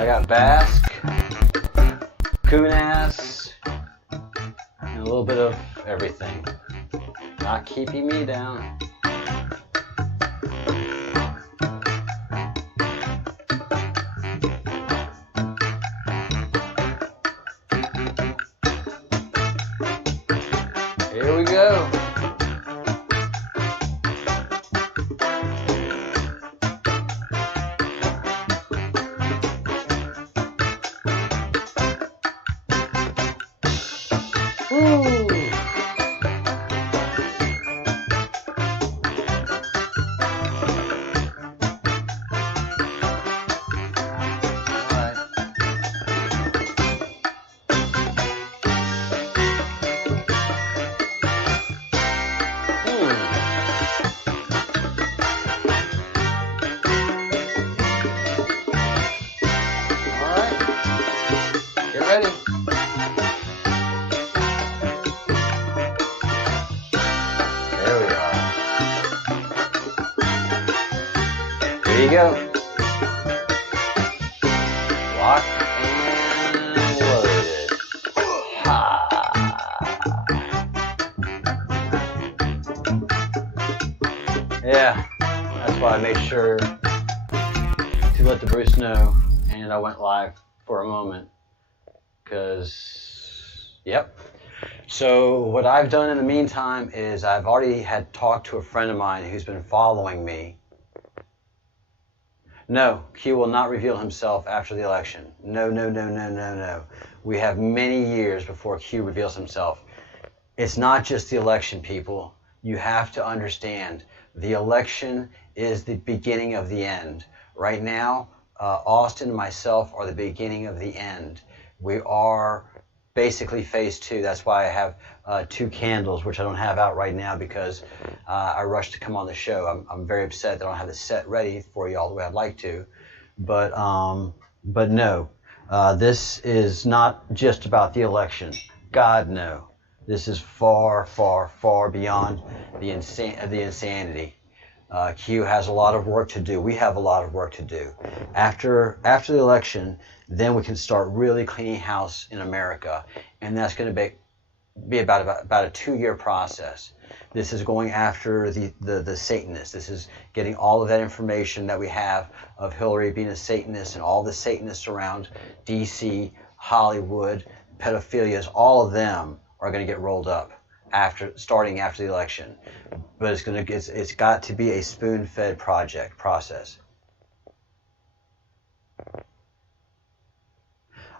I got Basque, Kunas, and a little bit of everything. Not keeping me down. Here we go. There you go. Lock and loaded. Ha. Yeah, that's why I made sure to let the Bruce know, and I went live for a moment, because, yep. So what I've done in the meantime is I've already had talked to a friend of mine who's been following me. No, Q will not reveal himself after the election. No, no, no, no, no, no. We have many years before Q reveals himself. It's not just the election, people. You have to understand, the election is the beginning of the end. Right now, Austin and myself are the beginning of the end. We are basically phase 2. That's why I have 2 candles, which I don't have out right now because I rushed to come on the show. I'm very upset that I don't have the set ready for you all the way I'd like to. But no, this is not just about the election. God, no. This is far, far, far beyond the insanity. Q has a lot of work to do. We have a lot of work to do. After the election, then we can start really cleaning house in America, and that's going to be about a 2-year process. This is going after the Satanists. This is getting all of that information that we have of Hillary being a Satanist and all the Satanists around D.C., Hollywood, pedophilias. All of them are going to get rolled up starting after the election. But it's got to be a spoon-fed process.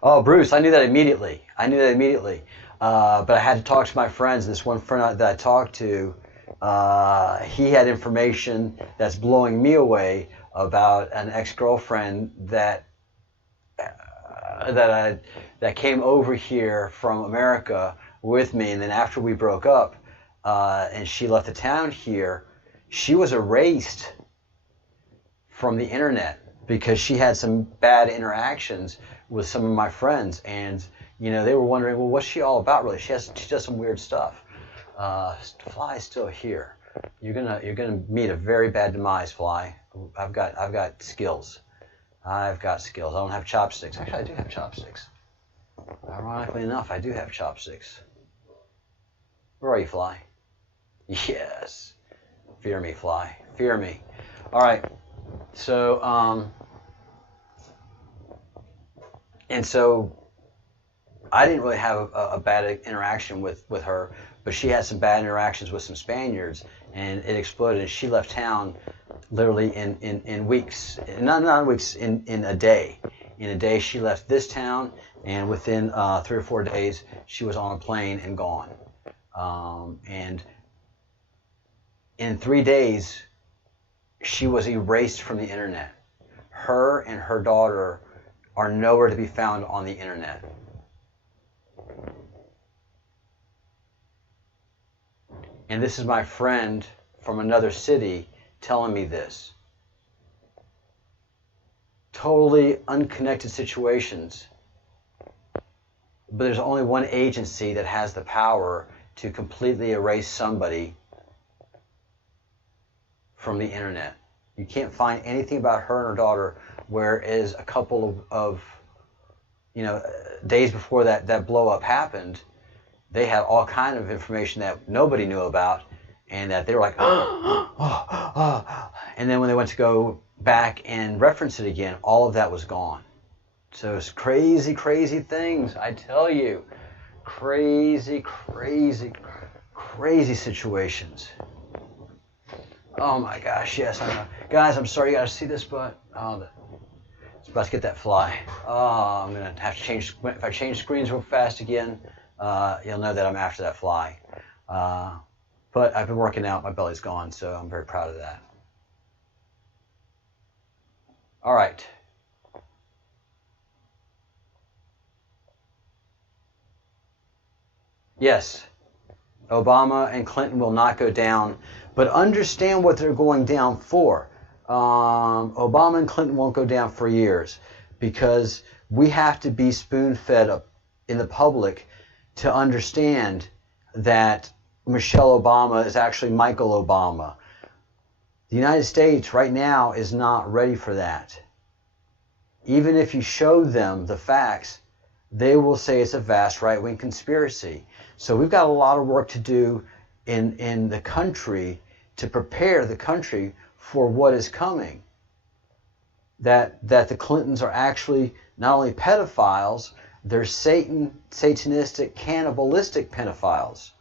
Oh, Bruce, I knew that immediately. But I had to talk to my friends. This one friend that I talked to, he had information that's blowing me away about an ex-girlfriend that came over here from America with me, and then after we broke up, and she left the town here, she was erased from the internet because she had some bad interactions with some of my friends, and they were wondering, well, what's she all about really? She does some weird stuff. Fly's still here. You're gonna meet a very bad demise, Fly. I've got skills. I don't have chopsticks. Actually, I do have chopsticks. Ironically enough, I do have chopsticks. Where are you, Fly? Yes. Fear me, Fly. Fear me. All right. So, and so I didn't really have a bad interaction with her, but she had some bad interactions with some Spaniards, and it exploded. And she left town literally in weeks. Not weeks, in a day. In a day, she left this town, and within 3 or 4 days, she was on a plane and gone. And in 3 days, she was erased from the internet. Her and her daughter are nowhere to be found on the internet. And this is my friend from another city telling me this. Totally unconnected situations. But there's only one agency that has the power to completely erase somebody from the internet. You can't find anything about her and her daughter, whereas a couple of days before that blow up happened, they had all kind of information that nobody knew about, and that they were like, and then when they went to go back and reference it again, all of that was gone. So it's crazy, crazy things, I tell you. Crazy, crazy, crazy situations. Oh my gosh, yes, I know. Guys, I'm sorry you gotta see this, but it's about to get that fly. Oh, I'm gonna have to change. If I change screens real fast again, you'll know that I'm after that fly. But I've been working out, my belly's gone, so I'm very proud of that. All right. Yes, Obama and Clinton will not go down, but understand what they're going down for. Obama and Clinton won't go down for years because we have to be spoon-fed up in the public to understand that Michelle Obama is actually Michael Obama. The United States right now is not ready for that. Even if you show them the facts, they will say it's a vast right-wing conspiracy. So we've got a lot of work to do in the country to prepare the country for what is coming. That the Clintons are actually not only pedophiles, they're satanistic, cannibalistic pedophiles.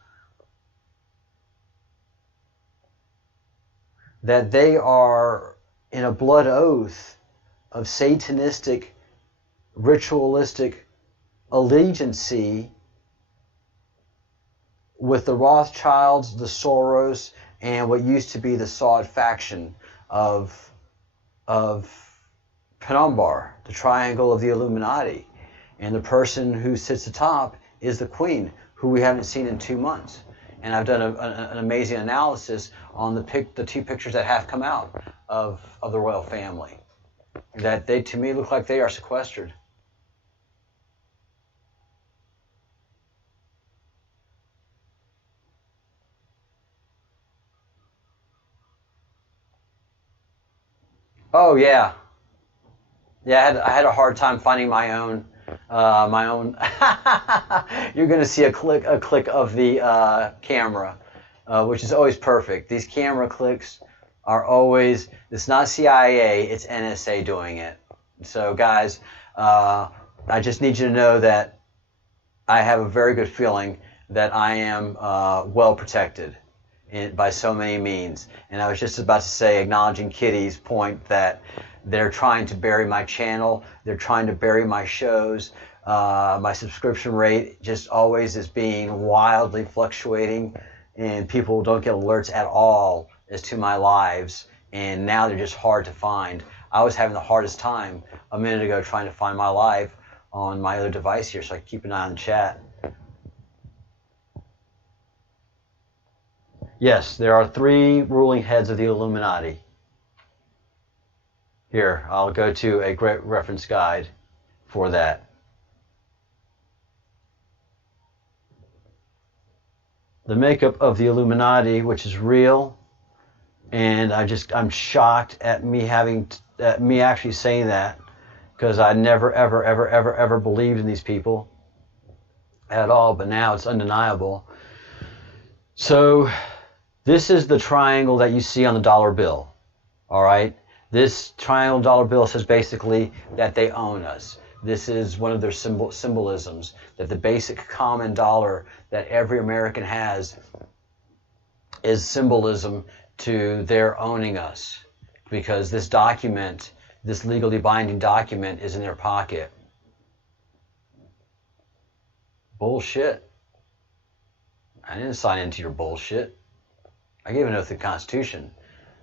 That they are in a blood oath of satanistic, ritualistic allegiancy with the Rothschilds, the Soros, and what used to be the Saud faction of Penumbar, the triangle of the Illuminati. And the person who sits atop is the Queen, who we haven't seen in 2 months. And I've done an amazing analysis on the two pictures that have come out of the royal family. That they, to me, look like they are sequestered. Oh yeah, yeah. I had a hard time finding my own. You're going to see a click of the camera, which is always perfect. These camera clicks are always. It's not CIA. It's NSA doing it. So guys, I just need you to know that I have a very good feeling that I am well protected by so many means. And I was just about to say, acknowledging Kitty's point that they're trying to bury my channel, they're trying to bury my shows. My subscription rate just always is being wildly fluctuating, and people don't get alerts at all as to my lives, and now they're just hard to find. I was having the hardest time a minute ago trying to find my live on my other device here, so I can keep an eye on the chat. Yes, there are 3 ruling heads of the Illuminati. Here, I'll go to a great reference guide for that. The makeup of the Illuminati, which is real, and I'm shocked at me actually saying that, because I never ever believed in these people at all, but now it's undeniable. So this is the triangle that you see on the dollar bill. All right? This triangle dollar bill says basically that they own us. This is one of their symbolisms, that the basic common dollar that every American has is symbolism to their owning us, because this document, this legally binding document, is in their pocket. Bullshit. I didn't sign into your bullshit. I gave an oath to the Constitution.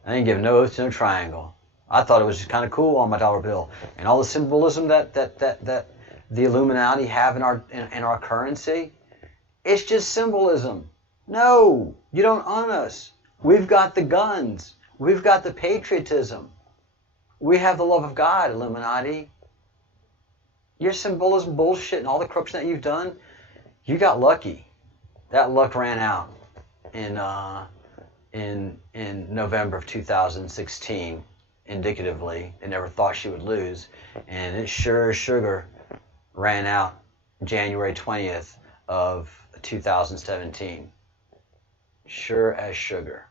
I didn't give no oath to no triangle. I thought it was just kind of cool on my dollar bill, and all the symbolism that the Illuminati have in our currency. It's just symbolism. No, you don't own us. We've got the guns. We've got the patriotism. We have the love of God, Illuminati. Your symbolism bullshit and all the corruption that you've done, you got lucky. That luck ran out in November of 2016. indicatively. They never thought she would lose. And it sure as sugar ran out January 20th of 2017. Sure as sugar.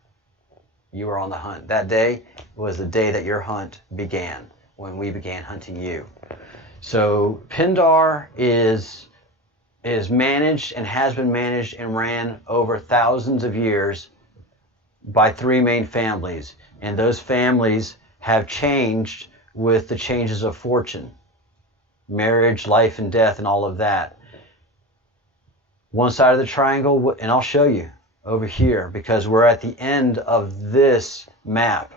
You were on the hunt. That day was the day that your hunt began, when we began hunting you. So Pindar is managed and has been managed and ran over thousands of years by three main families. And those families have changed with the changes of fortune. Marriage, life and death and all of that. One side of the triangle, and I'll show you over here because we're at the end of this map.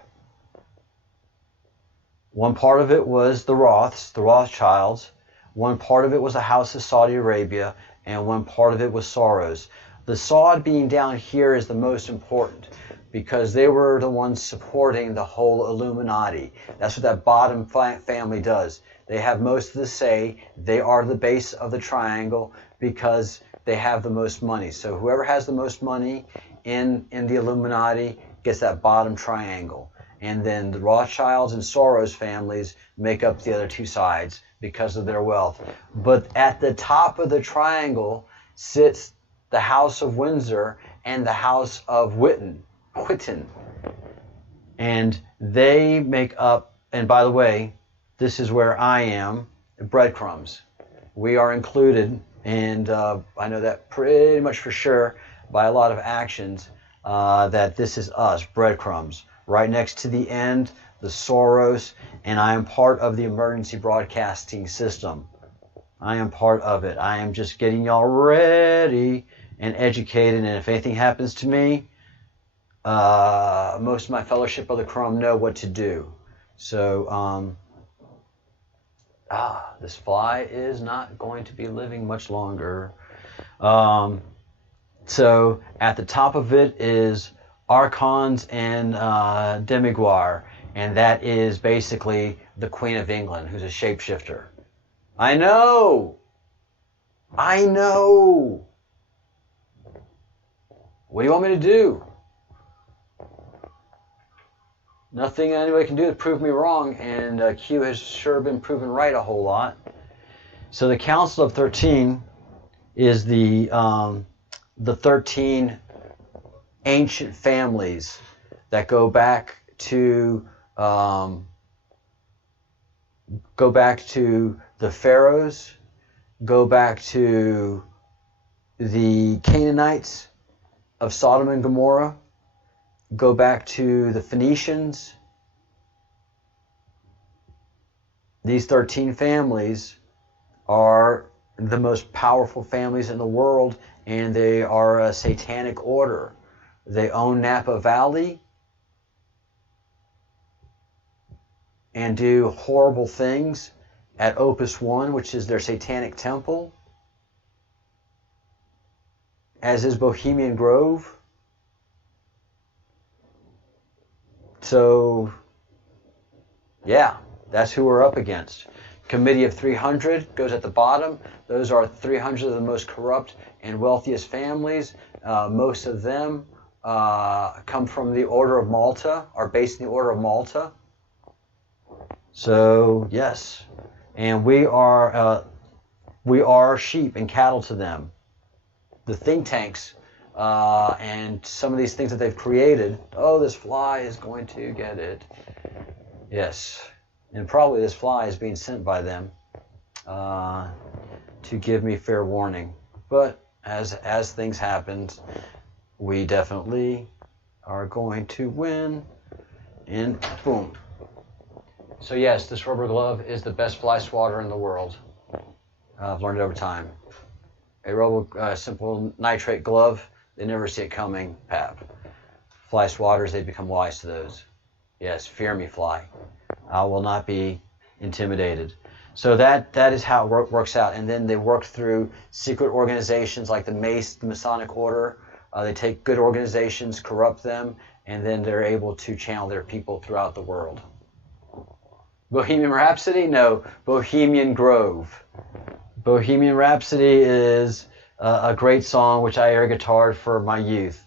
One part of it was the Roths, the Rothschilds. One part of it was the House of Saudi Arabia, and one part of it was Soros. The Saud being down here is the most important because they were the ones supporting the whole Illuminati. That's what that bottom family does. They have most of the say. They are the base of the triangle because they have the most money. So whoever has the most money in the Illuminati gets that bottom triangle. And then the Rothschilds and Soros families make up the other two sides because of their wealth. But at the top of the triangle sits the House of Windsor and the House of Witten. And they make up, and by the way, this is where I am, Breadcrumbs. We are included, and I know that pretty much for sure by a lot of actions, that this is us, Breadcrumbs. Right next to the end, the Soros, and I am part of the emergency broadcasting system. I am part of it. I am just getting y'all ready and educated, and if anything happens to me, most of my fellowship of the crumb know what to do. So, this fly is not going to be living much longer. So, at the top of it is Archons and Demiguar, and that is basically the Queen of England, who's a shapeshifter. I know! What do you want me to do? Nothing anybody can do to prove me wrong, and Q has sure been proven right a whole lot. So the Council of 13 is the 13 ancient families that go back to the Pharaohs, go back to the Canaanites of Sodom and Gomorrah, go back to the Phoenicians. These 13 families are the most powerful families in the world, and they are a satanic order. They own Napa Valley and do horrible things at Opus One, which is their satanic temple, as is Bohemian Grove. So, yeah, that's who we're up against. Committee of 300 goes at the bottom. Those are 300 of the most corrupt and wealthiest families. Most of them come from the Order of Malta, are based in the Order of Malta. So, yes, and we are sheep and cattle to them. The think tanks and some of these things that they've created. Oh, this fly is going to get it. Yes, and probably this fly is being sent by them to give me fair warning. But as things happen, we definitely are going to win. And boom. So yes, this rubber glove is the best fly swatter in the world. I've learned it over time. A rubber simple nitrate glove, they never see it coming, pap. Fly swatters, they become wise to those. Yes, fear me, fly. I will not be intimidated. So that is how it works out. And then they work through secret organizations like the Mace, the Masonic Order. They take good organizations, corrupt them, and then they're able to channel their people throughout the world. Bohemian Rhapsody? No, Bohemian Grove. Bohemian Rhapsody is a great song which I air guitared for my youth.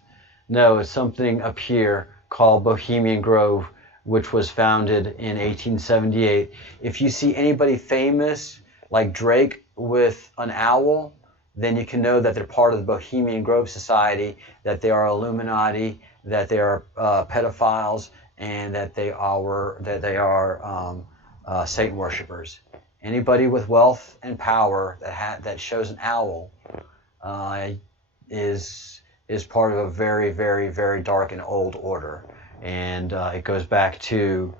No, it's something up here called Bohemian Grove, which was founded in 1878. If you see anybody famous like Drake with an owl, then you can know that they're part of the Bohemian Grove Society, that they are Illuminati, that they are pedophiles, and that they are Satan worshipers. Anybody with wealth and power that shows an owl is part of a very, very, very dark and old order, and it goes back to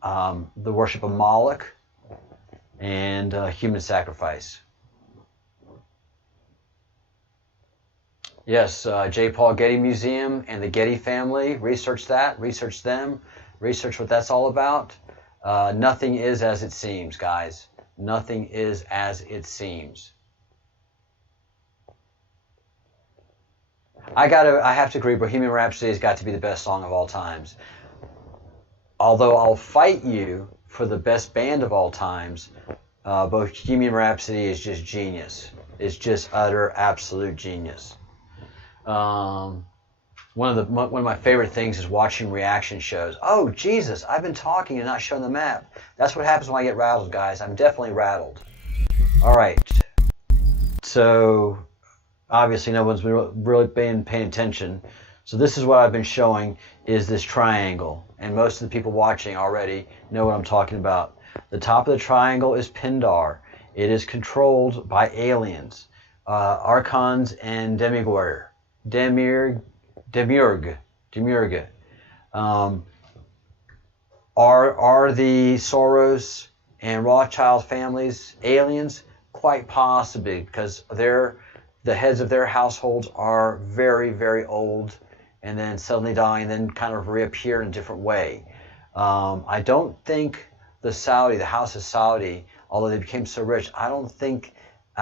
the worship of Moloch and human sacrifice. Yes, J. Paul Getty Museum and the Getty family. Research that. Research them. Research what that's all about. Nothing is as it seems, guys. Nothing is as it seems. I have to agree, Bohemian Rhapsody has got to be the best song of all times. Although I'll fight you for the best band of all times, Bohemian Rhapsody is just genius. It's just utter, absolute genius. One of my favorite things is watching reaction shows. Oh, Jesus, I've been talking and not showing the map. That's what happens when I get rattled, guys. I'm definitely rattled. All right. So, obviously, no one's really been paying attention. So this is what I've been showing, is this triangle. And most of the people watching already know what I'm talking about. The top of the triangle is Pindar. It is controlled by aliens, archons and demiurge. Are the Soros and Rothschild families aliens? Quite possibly, because the heads of their households are very, very old and then suddenly die and then kind of reappear in a different way. I don't think the House of Saudi, although they became so rich, I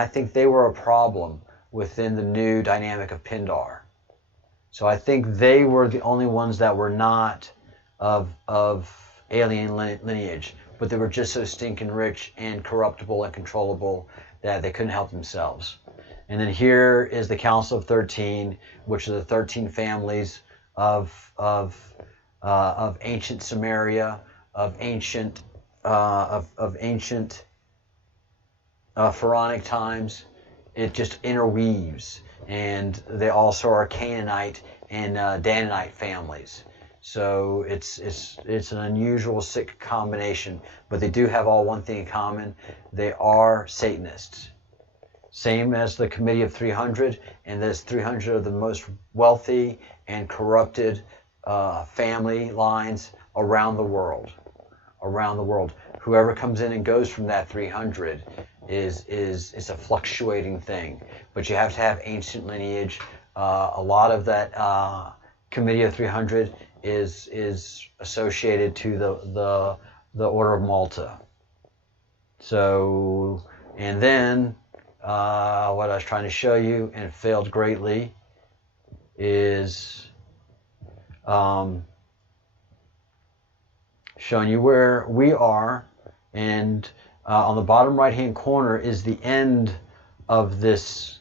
think they were a problem within the new dynamic of Pindar. So I think they were the only ones that were not of alien lineage, but they were just so stinking rich and corruptible and controllable that they couldn't help themselves. And then here is the Council of 13, which are the 13 families of ancient Samaria, of ancient pharaonic times. It just interweaves, and they also are Canaanite and Dananite families. So it's an unusual, sick combination, but they do have all one thing in common: they are Satanists. Same as the Committee of 300, and those 300 are the most wealthy and corrupted family lines around the world. Around the world, whoever comes in and goes from that 300 is a fluctuating thing. But you have to have ancient lineage. A lot of that Committee of 300 is associated to the Order of Malta. So, and then what I was trying to show you and failed greatly is showing you where we are, and on the bottom right hand corner is the end of this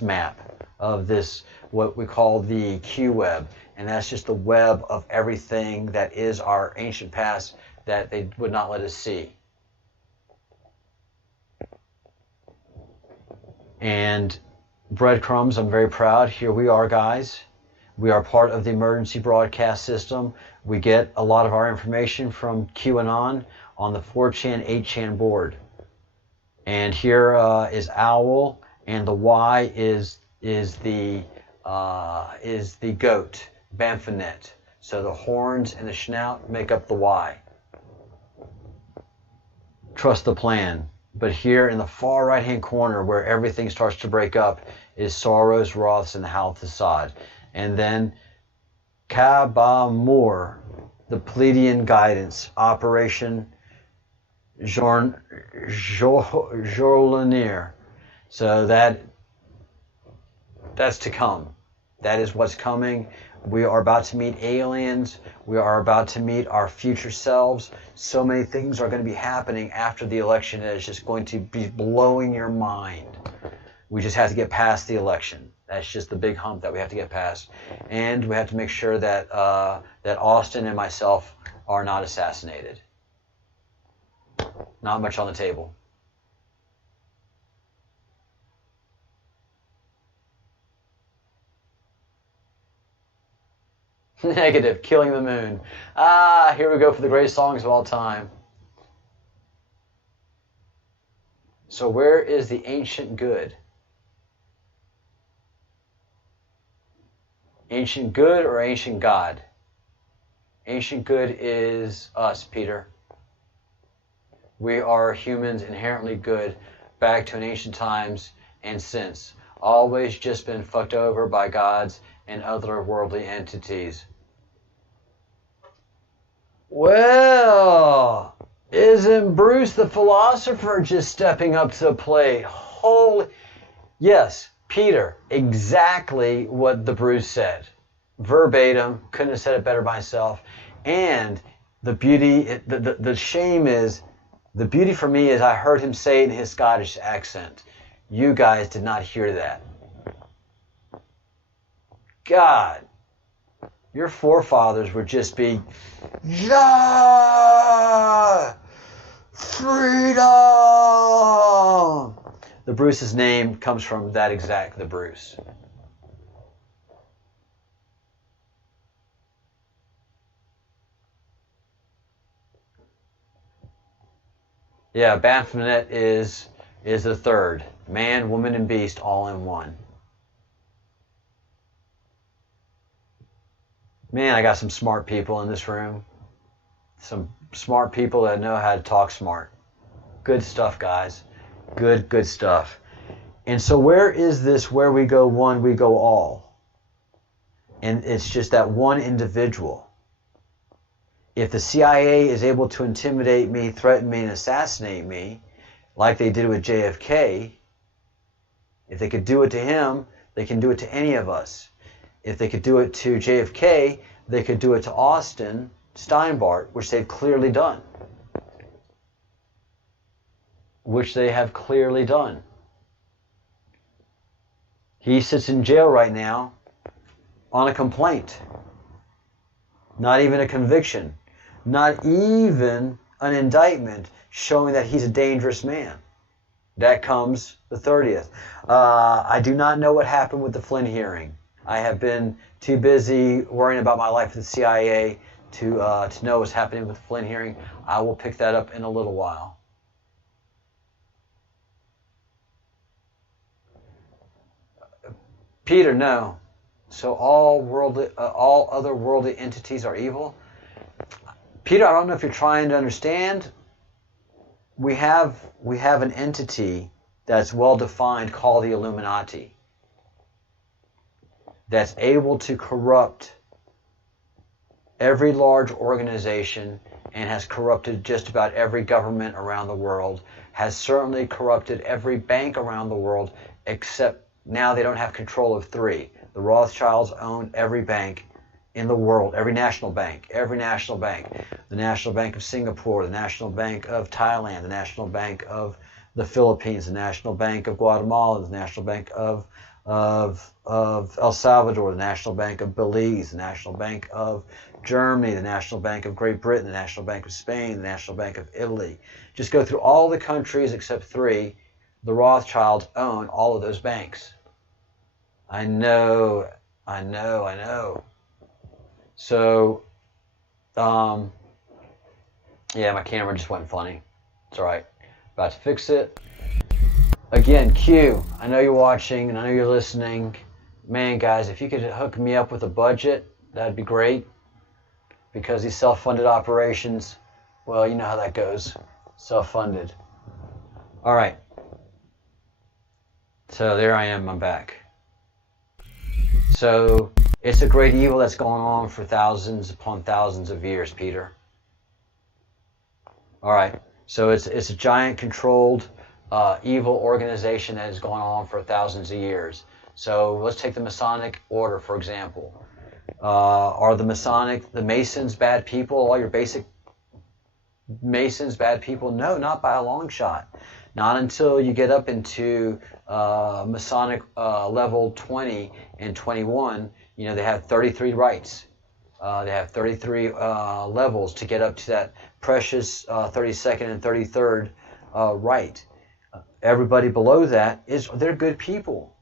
map, of this what we call the Q web, and that's just the web of everything that is our ancient past that they would not let us see. And Breadcrumbs, I'm very proud. Here we are, guys. We are part of the emergency broadcast system. We get a lot of our information from QAnon on the 4chan, 8chan board. And here is Owl, and the Y is the goat, Baphomet. So the horns and the snout make up the Y. Trust the plan. But here in the far right-hand corner, where everything starts to break up, is Soros, Roths, and the Houth Assad. And then Kabamur, the Pleiadian guidance, Operation Jorlanir. So that's to come. That is what's coming. We are about to meet aliens. We are about to meet our future selves. So many things are going to be happening after the election that is just going to be blowing your mind. We just have to get past the election. That's just the big hump that we have to get past. And we have to make sure that that Austin and myself are not assassinated. Not much on the table. Negative, killing the moon. Ah, here we go for the greatest songs of all time. So where is the ancient good? Ancient good or ancient God? Ancient good is us, Peter. We are humans inherently good, back to an ancient times and since. Always just been fucked over by gods and otherworldly entities. Well, isn't Bruce the philosopher just stepping up to the plate? Holy... Yes, Peter, exactly what the Bruce said. Verbatim, couldn't have said it better myself. And the beauty, the shame is, the beauty for me is I heard him say it in his Scottish accent. You guys did not hear that. God, your forefathers would just be, yeah, freedom. The Bruce's name comes from that exact, the Bruce. Yeah, Baphomet is the third. Man, woman, and beast all in one. Man, I got some smart people in this room. Some smart people that know how to talk smart. Good stuff, guys. Good stuff. And so where is this where we go one, we go all? And it's just that one individual. If the CIA is able to intimidate me, threaten me, and assassinate me, like they did with JFK, if they could do it to him, they can do it to any of us. If they could do it to JFK, they could do it to Austin Steinbart, which they've clearly done. Which they have clearly done. He sits in jail right now on a complaint. Not even a conviction. Not even an indictment showing that he's a dangerous man. That comes the 30th. I do not know what happened with the Flynn hearing. I have been too busy worrying about my life at the CIA to know what's happening with the Flynn hearing. I will pick that up in a little while. Peter, no. So all other worldly entities are evil? Peter, I don't know if you're trying to understand. We have an entity that's well defined called the Illuminati, that's able to corrupt every large organization and has corrupted just about every government around the world, has certainly corrupted every bank around the world, except now they don't have control of three. The Rothschilds own every bank in the world, every national bank. The National Bank of Singapore, the National Bank of Thailand, the National Bank of the Philippines, the National Bank of Guatemala, the National Bank of El Salvador, the National Bank of Belize, the National Bank of Germany, the National Bank of Great Britain, the National Bank of Spain, the National Bank of Italy. Just go through all the countries except three. The Rothschilds own all of those banks. I know. So, yeah, my camera just went funny. It's all right. About to fix it. Again, Q, I know you're watching and I know you're listening. Man, guys, if you could hook me up with a budget, that'd be great. Because these self-funded operations, well, you know how that goes. Self-funded. All right. So there I am. I'm back. So it's a great evil that's going on for thousands upon thousands of years, Peter. All right. So it's a giant controlled evil organization that is going on for thousands of years. So let's take the Masonic Order, for example. Are the Masons bad people? All your basic Masons bad people? No, not by a long shot. Not until you get up into Masonic level 20 and 21, you know, they have 33 rites. They have 33 levels to get up to that precious 32nd and 33rd rite. Everybody below that they're good people.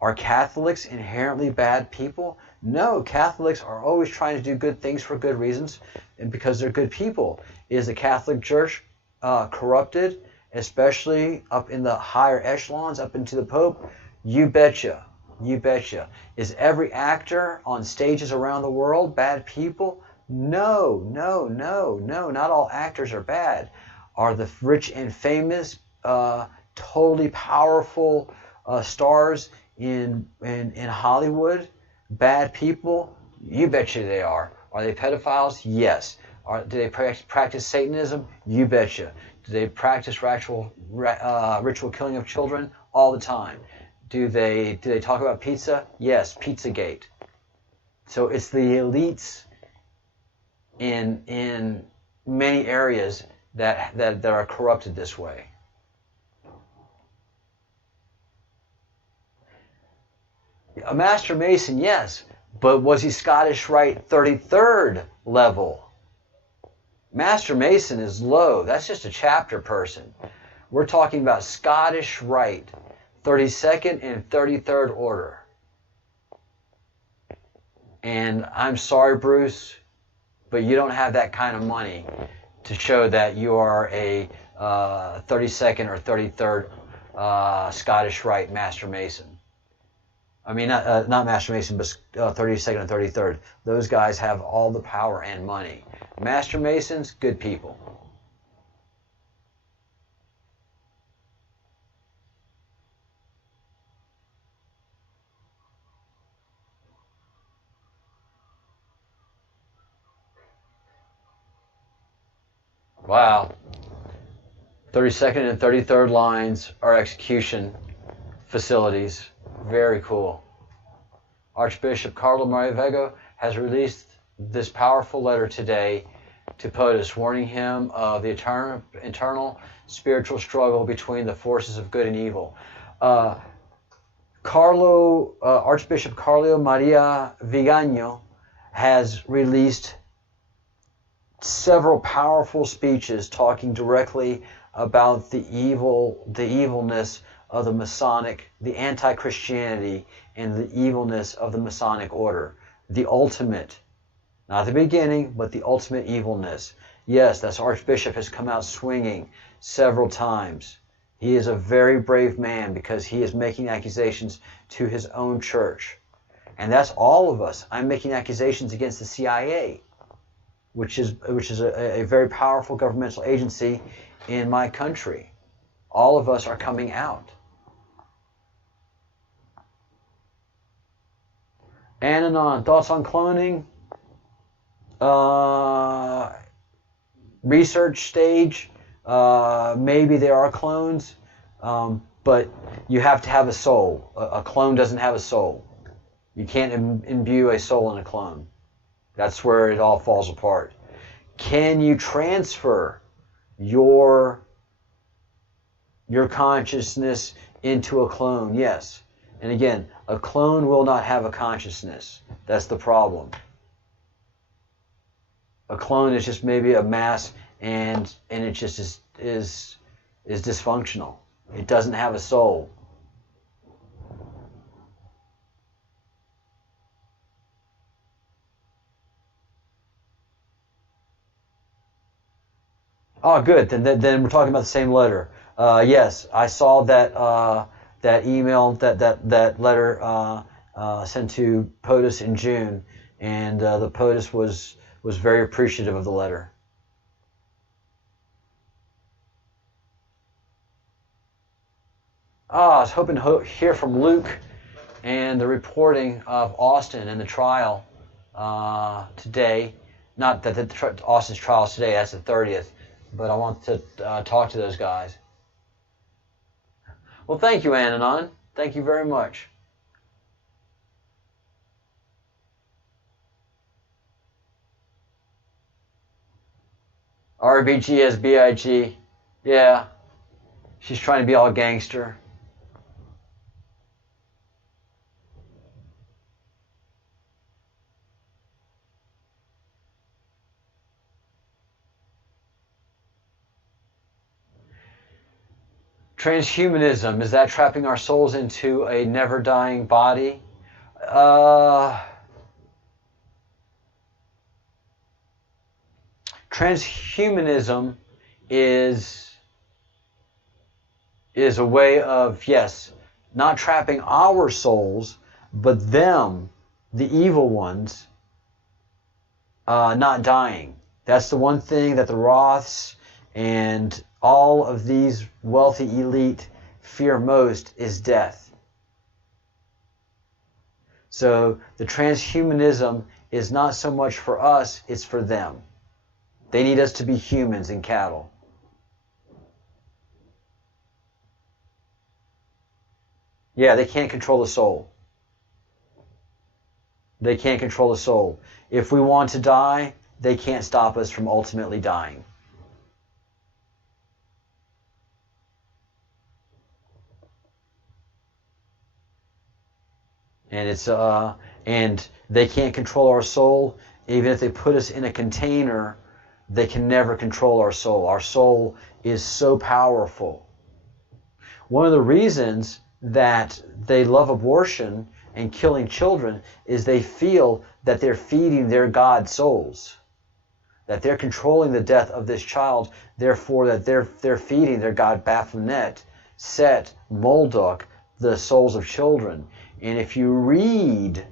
Are Catholics inherently bad people? No, Catholics are always trying to do good things for good reasons and because they're good people. Is the Catholic Church corrupted, especially up in the higher echelons, up into the Pope? You betcha. You betcha. Is every actor on stages around the world bad people? No, no, no, no. Not all actors are bad. Are the rich and famous, totally powerful stars in Hollywood bad people? You betcha they are. Are they pedophiles? Yes. Do they practice Satanism? You betcha. Do they practice ritual killing of children? All the time. Do they talk about pizza? Yes, Pizzagate. So it's the elites in many areas that are corrupted this way. A Master Mason, yes, but was he Scottish Rite 33rd level? Master Mason is low. That's just a chapter person. We're talking about Scottish Rite 32nd and 33rd order. And I'm sorry, Bruce, but you don't have that kind of money to show that you are a 32nd or 33rd Scottish Rite Master Mason. I mean, not Master Mason, but 32nd and 33rd. Those guys have all the power and money. Master Masons, good people. Wow. 32nd and 33rd lines are execution facilities. Very cool. Archbishop Carlo Maria has released this powerful letter today to POTUS, warning him of the internal spiritual struggle between the forces of good and evil. Archbishop Carlo Maria Vigano has released several powerful speeches talking directly about the evilness of the Masonic, the anti-Christianity, and the evilness of the Masonic order. The ultimate, not the beginning, but the ultimate evilness. Yes, this Archbishop has come out swinging several times. He is a very brave man because he is making accusations to his own church. And that's all of us. I'm making accusations against the CIA, which is a very powerful governmental agency in my country. All of us are coming out. Ananon, thoughts on cloning? Research stage. Maybe there are clones, but you have to have a soul. A clone doesn't have a soul. You can't imbue a soul in a clone. That's where it all falls apart. Can you transfer your consciousness into a clone? Yes. And again, a clone will not have a consciousness. That's the problem. A clone is just maybe a mass, and it just is dysfunctional. It doesn't have a soul. Oh, good. Then we're talking about the same letter. Yes, I saw that email, that letter sent to POTUS in June, and the POTUS was very appreciative of the letter. I was hoping to hear from Luke and the reporting of Austin and the trial today. Not that Austin's trial is today, that's the 30th, but I want to talk to those guys. Well, thank you, Ananon. Thank you very much. RBG as BIG. Yeah. She's trying to be all gangster. Transhumanism, is that trapping our souls into a never-dying body? Transhumanism is a way of, yes, not trapping our souls, but them, the evil ones, not dying. That's the one thing that the Roths and all of these wealthy elite fear most is death. So the transhumanism is not so much for us, it's for them. They need us to be humans and cattle. Yeah, they can't control the soul. They can't control the soul. If we want to die, they can't stop us from ultimately dying. And they can't control our soul. Even if they put us in a container, they can never control our soul. Our soul is so powerful. One of the reasons that they love abortion and killing children is they feel that they're feeding their God souls, that they're controlling the death of this child, therefore that they're feeding their God Baphomet, Set, Molduk, the souls of children. And if you read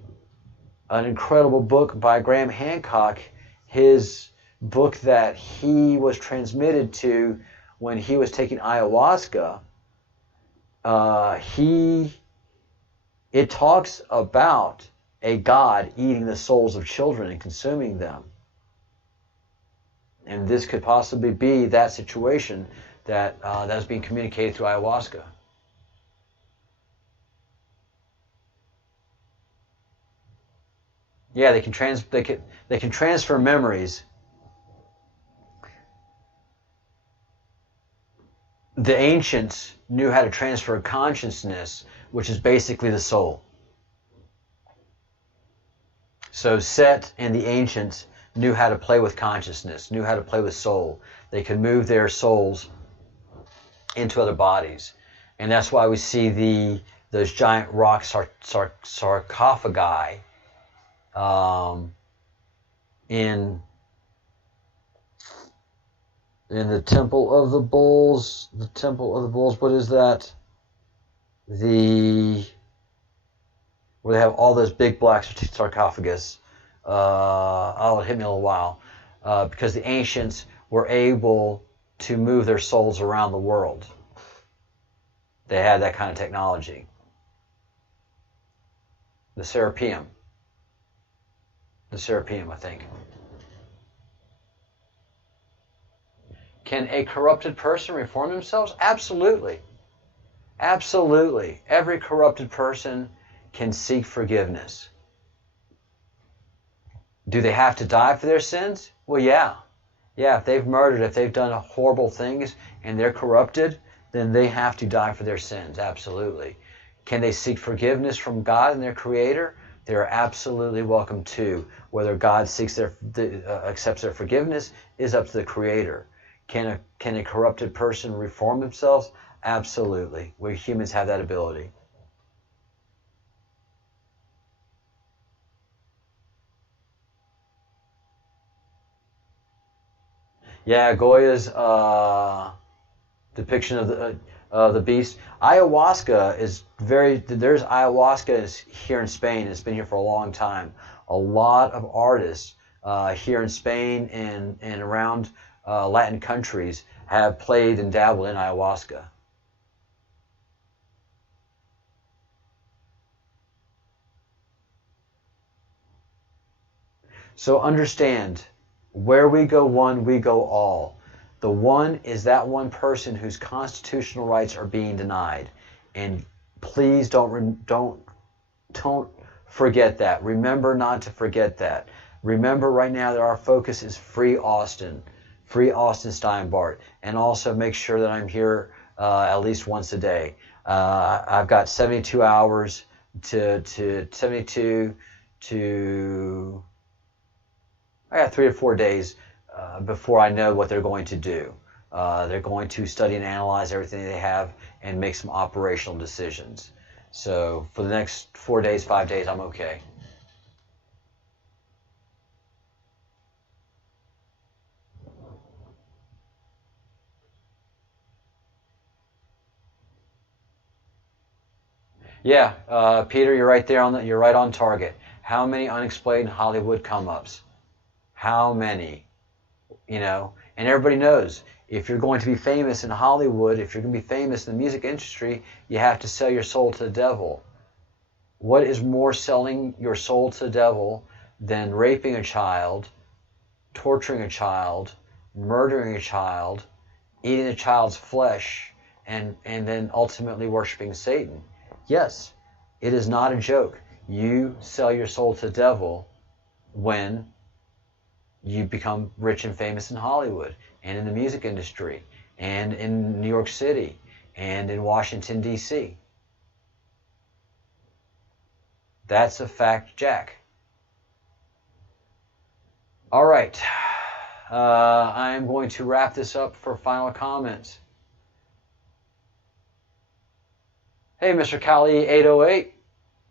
an incredible book by Graham Hancock, his book that he was transmitted to when he was taking ayahuasca, it talks about a God eating the souls of children and consuming them. And this could possibly be that situation that is being communicated through ayahuasca. Yeah, they can transfer memories. The ancients knew how to transfer consciousness, which is basically the soul. So Set and the ancients knew how to play with consciousness, knew how to play with soul. They could move their souls into other bodies. And that's why we see those giant rock sarcophagi in the Temple of the Bulls. The Temple of the Bulls, what is that? Where they have all those big black sarcophagus. It hit me a little while. Because the ancients were able to move their souls around the world. They had that kind of technology. The Serapeum, I think. Can a corrupted person reform themselves? Absolutely. Absolutely. Every corrupted person can seek forgiveness. Do they have to die for their sins? Well, yeah. Yeah, if they've murdered, if they've done horrible things and they're corrupted, then they have to die for their sins. Absolutely. Can they seek forgiveness from God and their Creator? They are absolutely welcome to. Whether God accepts their forgiveness is up to the Creator. Can a corrupted person reform themselves? Absolutely. We humans have that ability. Yeah, Goya's depiction of the beast. Ayahuasca is there's ayahuasca here in Spain. It's been here for a long time. A lot of artists here in Spain and around Latin countries have played and dabbled in ayahuasca. So understand, where we go one, we go all. The one is that one person whose constitutional rights are being denied. And please don't forget that. Remember not to forget that. Remember right now that our focus is free Austin Steinbart. And also make sure that I'm here at least once a day. I've got 72 hours to 72 to I got 3 or 4 days before I know what they're going to do. They're going to study and analyze everything they have and make some operational decisions. So for the next 4 days, 5 days, I'm okay. Yeah, Peter, you're right there you're right on target. How many unexplained Hollywood come-ups? How many? You know, and everybody knows if you're going to be famous in Hollywood, if you're going to be famous in the music industry, you have to sell your soul to the devil. What is more selling your soul to the devil than raping a child, torturing a child, murdering a child, eating a child's flesh, and then ultimately worshiping Satan? Yes, it is not a joke. You sell your soul to the devil when you become rich and famous in Hollywood and in the music industry and in New York City and in Washington, D.C. That's a fact, Jack. All right. I'm going to wrap this up for final comments. Hey, Mr. Cali 808.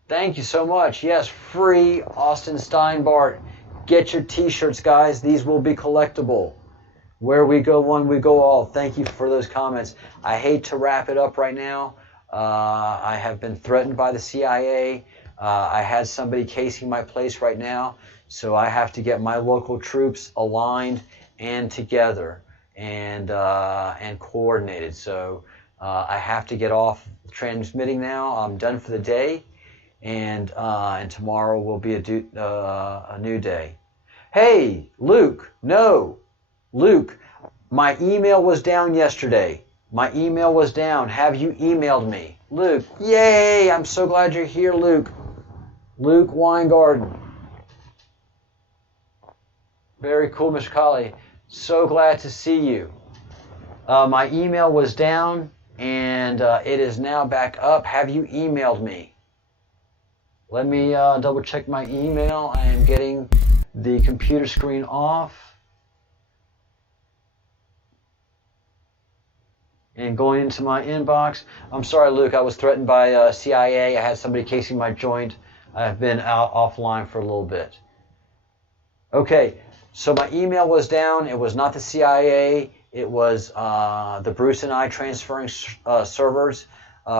Thank you so much. Yes, free Austin Steinbart. Get your t-shirts, guys. These will be collectible. Where we go one, we go all. Thank you for those comments. I hate to wrap it up right now. I have been threatened by the CIA. I had somebody casing my place right now. So I have to get my local troops aligned and together and coordinated. So I have to get off transmitting now. I'm done for the day. And tomorrow will be a new day. Hey, Luke, no. Luke, my email was down yesterday. My email was down. Have you emailed me? Luke, yay, I'm so glad you're here, Luke. Luke Weingarten. Very cool, Mr. Colley. So glad to see you. My email was down, and it is now back up. Have you emailed me? Let me double check my email. I am getting the computer screen off. And going into my inbox. I'm sorry, Luke. I was threatened by CIA. I had somebody casing my joint. I've been out offline for a little bit. Okay, so my email was down. It was not the CIA. It was the Bruce and I transferring servers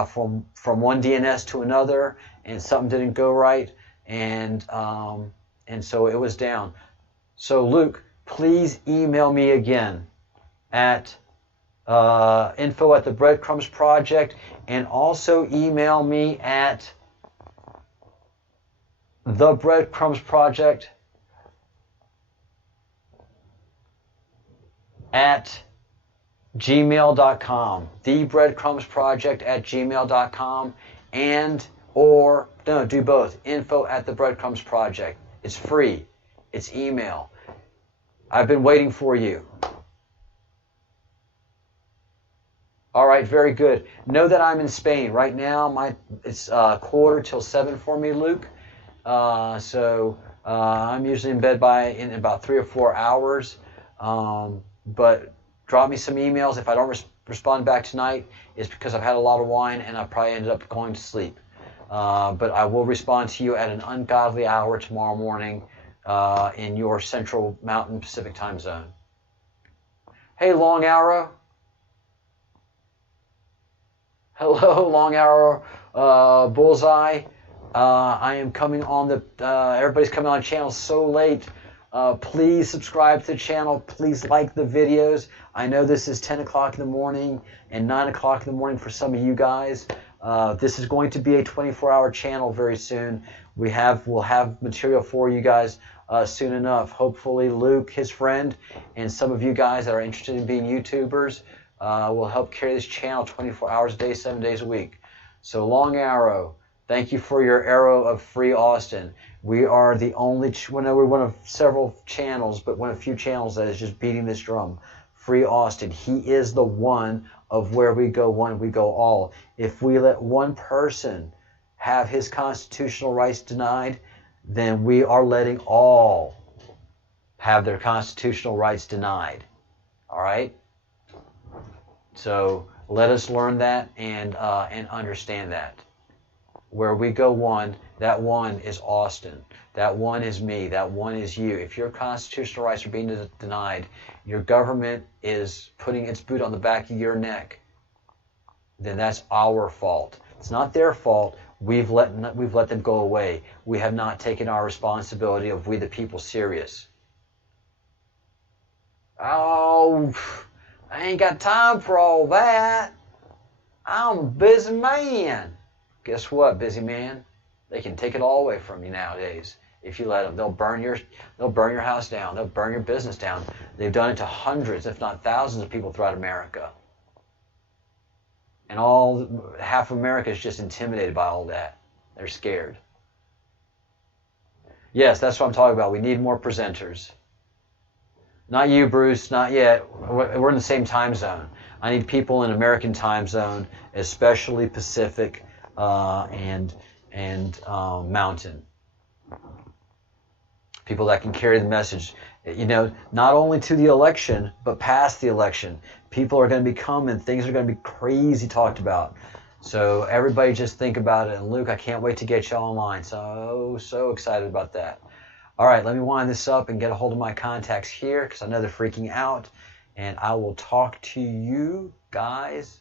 from one DNS to another, and something didn't go right, and so it was down. So Luke, please email me again at info at the Breadcrumbs Project, and also email me at the Breadcrumbs Project at gmail.com, the Breadcrumbs Project at gmail.com, and or no, do both. Info at the Breadcrumbs Project. It's free. It's email. I've been waiting for you. All right, very good. Know that I'm in Spain right now. It's 6:45 for me, Luke. So I'm usually in bed in about 3 or 4 hours. But drop me some emails. If I don't respond back tonight, it's because I've had a lot of wine and I probably ended up going to sleep. But I will respond to you at an ungodly hour tomorrow morning in your Central Mountain Pacific time zone. Hey, Long Arrow. Hello, Long Arrow Bullseye. I am coming on everybody's coming on the channel so late. Please subscribe to the channel. Please like the videos. I know this is 10 o'clock in the morning and 9 o'clock in the morning for some of you guys. This is going to be a 24-hour channel very soon. We'll have material for you guys soon enough. Hopefully Luke, his friend, and some of you guys that are interested in being YouTubers will help carry this channel 24 hours a day, 7 days a week. So Long Arrow, thank you for your arrow of free Austin. We are we're one of several channels, but one of few channels that is just beating this drum. free Austin. He is the one of where we go one, we go all. If we let one person have his constitutional rights denied, then we are letting all have their constitutional rights denied. All right? So let us learn that and understand that. Where we go one, that one is Austin. That one is me. That one is you. If your constitutional rights are being denied, your government is putting its boot on the back of your neck, then that's our fault. It's not their fault. We've let them go away. We have not taken our responsibility of we the people serious. Oh, I ain't got time for all that. I'm a busy man. Guess what, busy man? They can take it all away from you nowadays. If you let them, they'll burn your house down. They'll burn your business down. They've done it to hundreds, if not thousands, of people throughout America. And half of America is just intimidated by all that. They're scared. Yes, that's what I'm talking about. We need more presenters. Not you, Bruce. Not yet. We're in the same time zone. I need people in American time zone, especially Pacific and Mountain. People that can carry the message, not only to the election, but past the election. People are going to be coming. Things are going to be crazy talked about. So everybody just think about it. And Luke, I can't wait to get you online. So excited about that. All right, let me wind this up and get a hold of my contacts here because I know they're freaking out. And I will talk to you guys.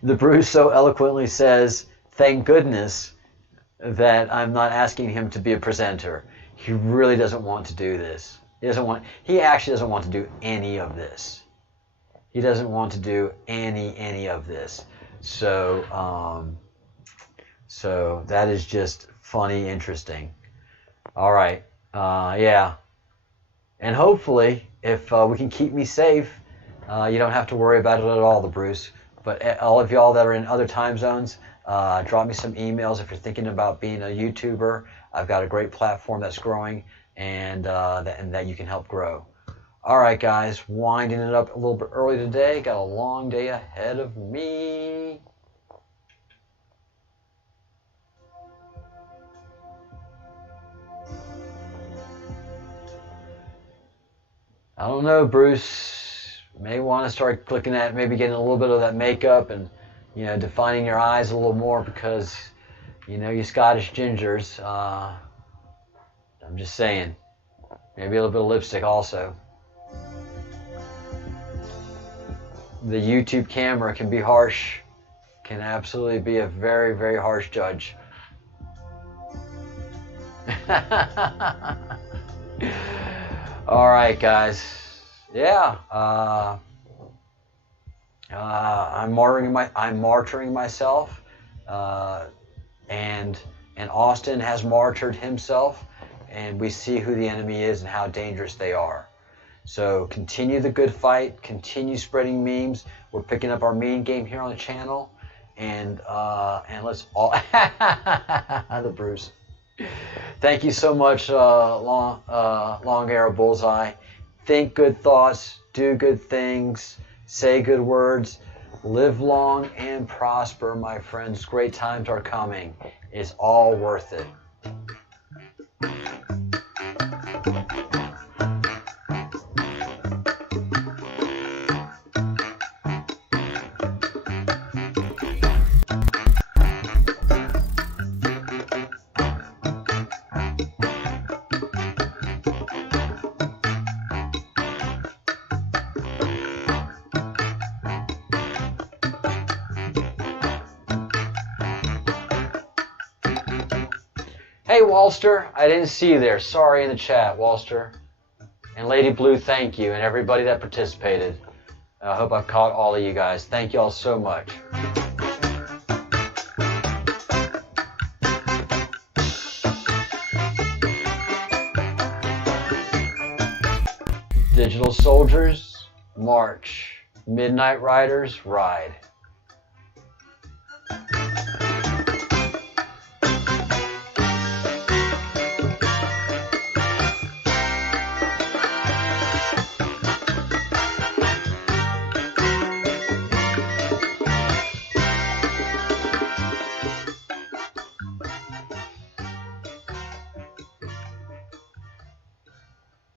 The Bruce so eloquently says, thank goodness that I'm not asking him to be a presenter. He really doesn't want to do this. He actually doesn't want to do any of this. He doesn't want to do any of this. So that is just funny, interesting. All right. Yeah. And hopefully, if we can keep me safe, you don't have to worry about it at all, the Bruce. But all of y'all that are in other time zones, drop me some emails if you're thinking about being a YouTuber. I've got a great platform that's growing and that you can help grow. All right, guys, winding it up a little bit early today. Got a long day ahead of me. I don't know, Bruce. May want to start looking at maybe getting a little bit of that makeup and, defining your eyes a little more because, you Scottish gingers. I'm just saying. Maybe a little bit of lipstick also. The YouTube camera can be harsh. Can absolutely be a very, very harsh judge. All right, guys. Yeah. I'm martyring myself, and Austin has martyred himself, and we see who the enemy is and how dangerous they are. So continue the good fight. Continue spreading memes. We're picking up our meme game here on the channel, and let's all the Bruce. Thank you so much, Long Arrow Bullseye. Think good thoughts, do good things, say good words, live long and prosper, my friends. Great times are coming. It's all worth it. Hey, Walster, I didn't see you there. Sorry in the chat, Walster. And Lady Blue, thank you, and everybody that participated. I hope I've caught all of you guys. Thank you all so much. Digital soldiers, march. Midnight riders, ride.